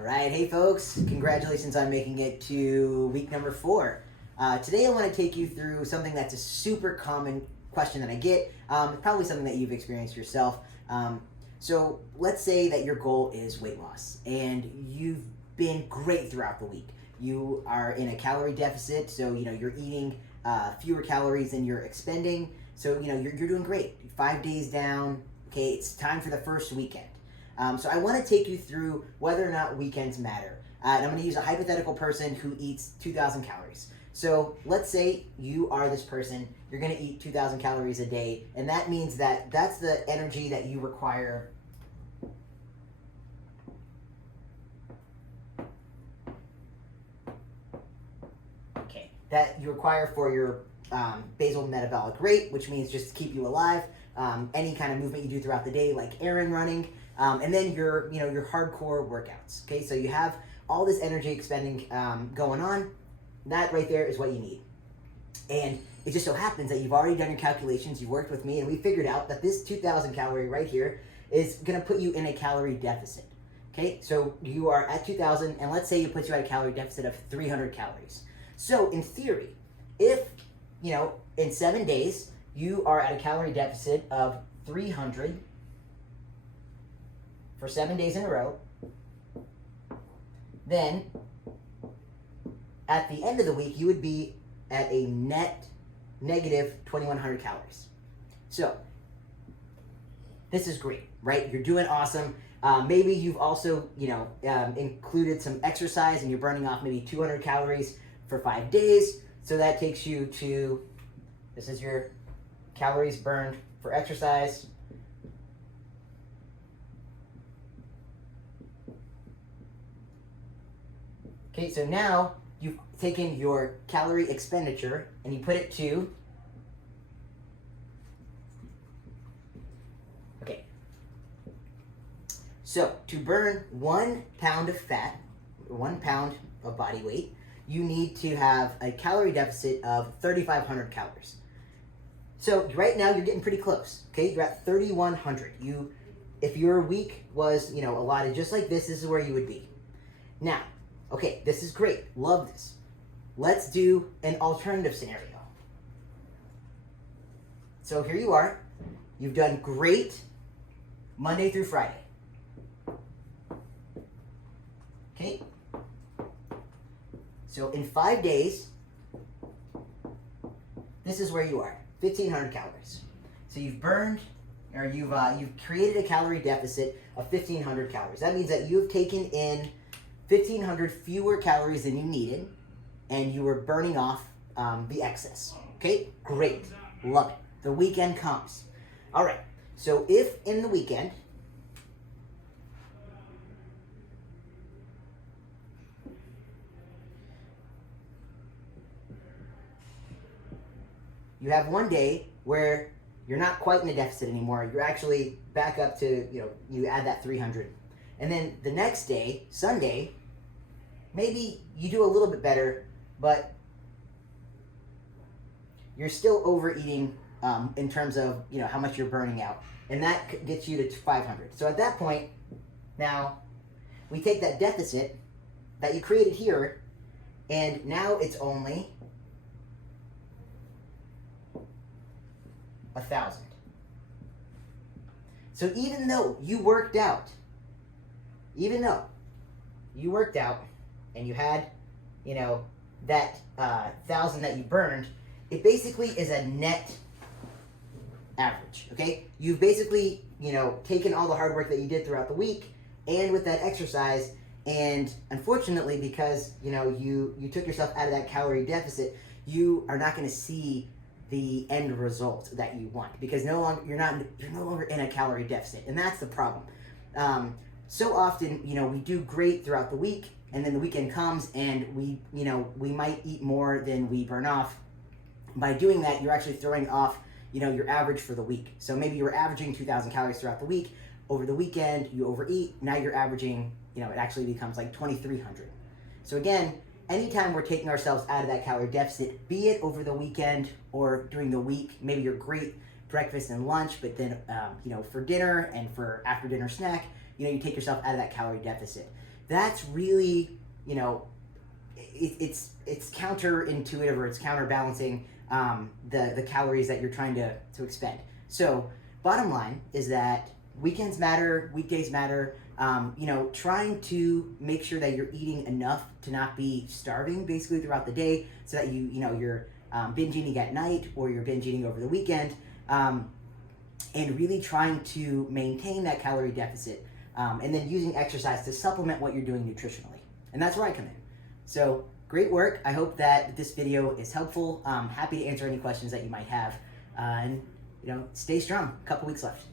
All right, hey folks, congratulations on making it to week number 4. Today I want to take you through something that's a super common question that I get, probably something that you've experienced yourself. So let's say that your goal is weight loss and you've been great throughout the week. You are in a calorie deficit, so you're eating fewer calories than you're expending, so you're doing great. 5 days down, okay, it's time for the first weekend. So I want to take you through whether or not weekends matter. And I'm going to use a hypothetical person who eats 2,000 calories. So let's say you are this person, you're going to eat 2,000 calories a day, and that means that that's the energy that you require. Okay, that you require for your basal metabolic rate, which means just to keep you alive. Any kind of movement you do throughout the day, like errand running. And then your hardcore workouts. Okay, so you have all this energy expending going on. That right there is what you need. And it just so happens that you've already done your calculations. You've worked with me, and we figured out that this 2,000 calorie right here is going to put you in a calorie deficit. Okay, so you are at 2,000, and let's say it puts you at a calorie deficit of 300 calories. So in theory, if in 7 days you are at a calorie deficit of 300 for 7 days in a row, then at the end of the week, you would be at a net negative 2,100 calories. So this is great, right? You're doing awesome. Maybe you've also, included some exercise and you're burning off maybe 200 calories for 5 days. So that takes you to, this is your calories burned for exercise. Okay, so now you've taken your calorie expenditure and you put it to, okay, so to burn 1 pound of fat, 1 pound of body weight, you need to have a calorie deficit of 3,500 calories. So right now you're getting pretty close, okay? You're at 3,100. If your week was, allotted just like this is where you would be. Now, okay, this is great. Love this. Let's do an alternative scenario. So here you are. You've done great Monday through Friday. Okay? So in 5 days, this is where you are. 1,500 calories. So you've burned, or you've created a calorie deficit of 1,500 calories. That means that you've taken in 1,500 fewer calories than you needed, and you were burning off the excess. Okay, great, love it. The weekend comes. All right, so if in the weekend, you have one day where you're not quite in a deficit anymore, you're actually back up to, you add that 300. And then the next day, Sunday, maybe you do a little bit better, but you're still overeating in terms of how much you're burning out, and that gets you to 500. So at that point, now we take that deficit that you created here, and now it's only 1,000. So even though you worked out, and you had, that 1,000 that you burned, it basically is a net average, okay? You've basically, taken all the hard work that you did throughout the week and with that exercise, and unfortunately, because, you took yourself out of that calorie deficit, you are not going to see the end result that you want, because you're no longer in a calorie deficit, and that's the problem. So often, we do great throughout the week, and then the weekend comes and we might eat more than we burn off. By doing that, you're actually throwing off, your average for the week. So maybe you were averaging 2,000 calories throughout the week. Over the weekend, you overeat. Now you're averaging, it actually becomes like 2,300. So again, anytime we're taking ourselves out of that calorie deficit, be it over the weekend or during the week, maybe you're great breakfast and lunch, but then, for dinner and for after dinner snack, you take yourself out of that calorie deficit. that's really, it's counterintuitive, or it's counterbalancing the calories that you're trying to expend. So bottom line is that weekends matter, weekdays matter. Trying to make sure that you're eating enough to not be starving basically throughout the day, so that you're binge eating at night, or you're binge eating over the weekend, and really trying to maintain that calorie deficit, and then using exercise to supplement what you're doing nutritionally. And that's where I come in. So great work. I hope that this video is helpful. Happy to answer any questions that you might have, and stay strong. A couple weeks left.